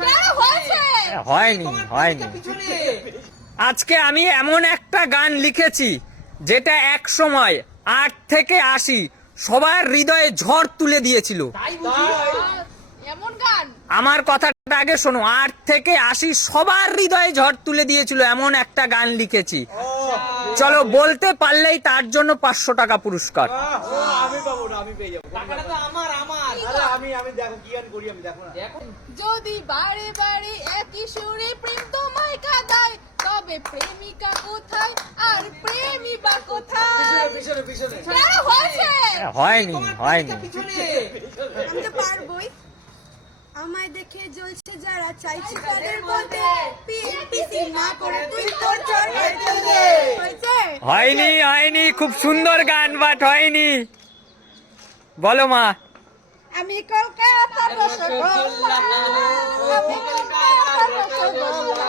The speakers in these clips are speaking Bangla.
হ্যাঁ, হয়নি হয়নি। আজকে আমি এমন একটা গান লিখেছি যেটা এক সময় আট থেকে আশি সবার হৃদয়ে ঝড় তুলে দিয়েছিল। আমার কথাটা আগে শোনো আট থেকে আশি সবার হৃদয়ে ঝড় তুলে দিয়েছিল এমন একটা গান লিখেছি। চলো বলতে পারলেই তার জন্য পাঁচশো টাকা পুরস্কার। আমি পাবো। না আমি পেয়ে যাব। টাকাটা তো আমার আমার। আরে আমি আমি দেখো কি গান করি আমি দেখো না। যদি বারে বারে একই সুরে প্রেম তোমায় কাঁদায় তবে প্রেমিকা কোথায়? আর প্রেমী বা কোথায়? পিছনে পিছনে হ্যাঁ, হয়েছে? হয়নি হয়নি। আমি তো পারবই। আমায় দেখে জ্বলছে যারা চাইছে তাদের বলতে পিসি না করে তুই তোর হয়নি হয়নি খুব সুন্দর গান বাট হয়নি। বলো মা। আমি কলকাতার রসগোল্লা আমি কলকাতার রসগোল্লা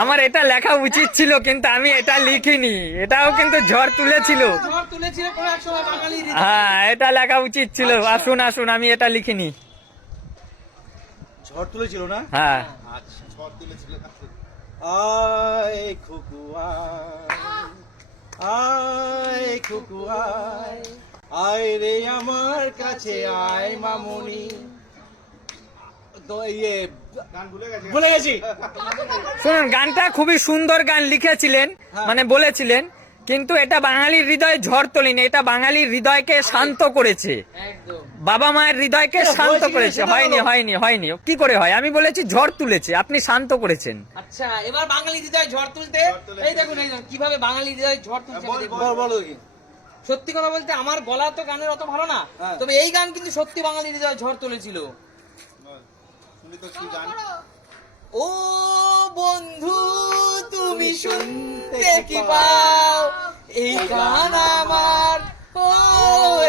আমার এটা লেখা উচিত ছিল কিন্তু আমি এটা লিখিনি। এটাও কিন্তু ঝড় তুলেছিল। ঝড় তুলেছিল কোনো এক সময় বাঙালি হ্যাঁ এটা লেখা উচিত ছিল। আসুন আসুন আমি এটা লিখিনি। ঝড় তুলেছিল না? হ্যাঁ। আচ্ছা ঝড় তুলেছিল আয় খুকু আয় আয় খুকু আয় রে আমার কাছে আয় মামুনি। তো ইয়ে গান ভুলে গেছি? শুনুন গানটা খুবই সুন্দর গান লিখেছিলেন মানে বলেছিলেন কিন্তু এটা বাঙালির হৃদয়ে ঝড় তোলেনি এটা বাঙালির হৃদয়কে শান্ত করেছে। বাবা মায়ের হৃদয়কে শান্ত করেছে। হয়নি হয়নি হয়নি। কি করে হয়? আমি বলেছি ঝড় তুলেছে আপনি শান্ত করেছেন। আচ্ছা এবার বাঙালি হৃদয় ঝড় তুলতে এই দেখুন কীভাবে বাঙালি হৃদয় ঝড় তুলছে। বল। সত্যি কথা বলতে আমার গলা তো গানের অত ভালো না হ্যাঁ। তবে এই গান কিন্তু সত্যি বাঙালি হৃদয় ঝড় তুলেছিল। ও বন্ধু তুমি শুনতে কি পাও? এই গান আমার ও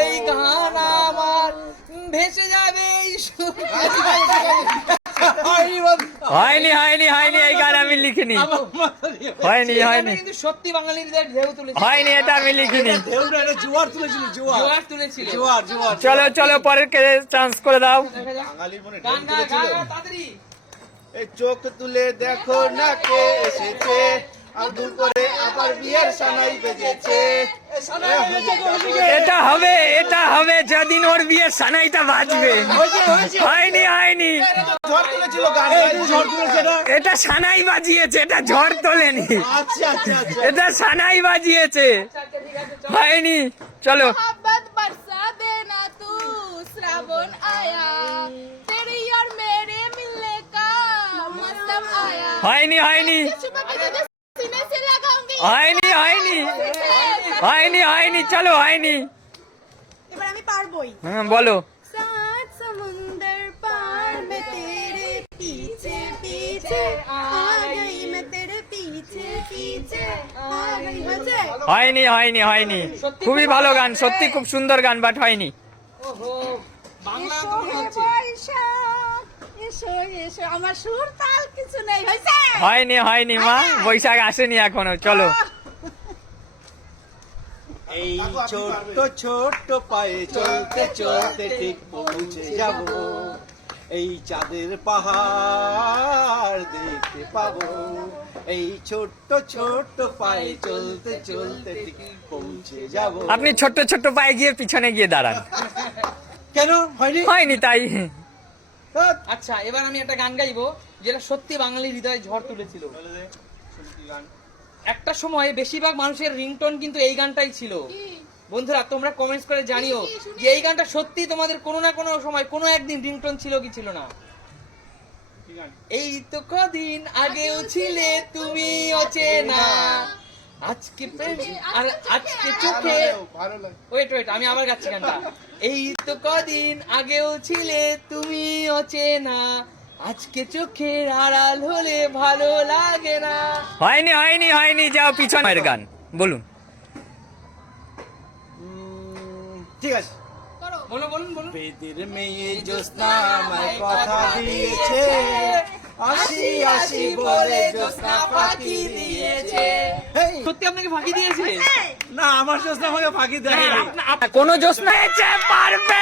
এই গান আমার ভেসে যাবে। হয়নি হয়নি হয়নি এই লিখিনি। হয়নি হয়নি। কিন্তু সত্যি বাঙালি হৃদয় ঢেউ তুলেছিল হয়নি এটা আমি লিখিনি। ঢেউটা এটা জোয়ার তুলেছিল জোয়ার। জোয়ার তুলেছিল। জোয়ার জোয়ার চলো চলো পরের কে চান্স করে দাও। মনে গান গা তাড়াতাড়ি। এই চোখ তুলে দেখো না কে এসেছে। আদু করে আবার বিয়ের সানাই বেজেছে। এটা হবে এটা হবে যেদিন ওর বিয়ে সানাইটা বাজবে। হয়নি হয়নি। এটা? সানাই বাজিয়েছে এটা ঝড় তোলেনি। এটা সানাই বাজিয়েছে। হয়নি চলো। হয়নি হয়নি। হয়নি হয়নি। হয়নি হয়নি চলো হয়নি। হ্যাঁ বলো। হয়নি হয়নি হয়নি। খুবই ভালো গান সত্যি খুব সুন্দর গান বাট হয়নি। হয়নি হয়নি মা। বৈশাখ আসেনি এখনও চলো। এই ছোট্ট ছোট্ট পায়ে চলতে চলতে ঠিক পৌঁছে যাব। এই চাঁদের পাহাড় দেখতে পাবো। এই ছোট্ট ছোট্ট পায়ে চলতে চলতে পৌঁছে যাব। আপনি ছোট্ট ছোট্ট পায়ে গিয়ে পিছনে গিয়ে দাঁড়ান। কেন? হয়নি? হয়নি তাই। আচ্ছা এবার আমি একটা গান গাইবো যেটা সত্যি বাঙালি হৃদয়ে ঝড় তুলেছিল। একটা সময় বেশিরভাগ মানুষের রিংটোন কিন্তু এই গানটাই ছিল। বন্ধুরা তোমরা কমেন্টস করে জানিও যে এই গানটা সত্যি তোমাদের কোনো না কোনো সময় কোনো একদিন রিংটোন ছিল কি ছিল না? এই তো কদিন আগেও ছিলে তুমি অচেনা। আজকে প্রেম- আর আজকে চোখে। ওয়েট ওয়েট আমি আবার গাচ্ছি গানটা। এই তো কদিন আগেও ছিলে তুমি অচেনা। আজকে চোখের আড়াল হলে ভালো লাগে না। হয়নি হয়নি হয়নি যাও পিছনের গান বলুন। ঠিক আছে। বলো বলুন বলুন। বেদের মেয়ে জ্যোৎস্না আমায় কথা দিয়েছে। আসি আসি বলে জ্যোৎস্না ফাঁকি দিয়েছে। সত্যি আপনাকে ফাঁকি দিয়েছে? না আমার জ্যোৎস্না আমাকে ফাঁকি দেয় কোনো জ্যোৎস্না না পারবে!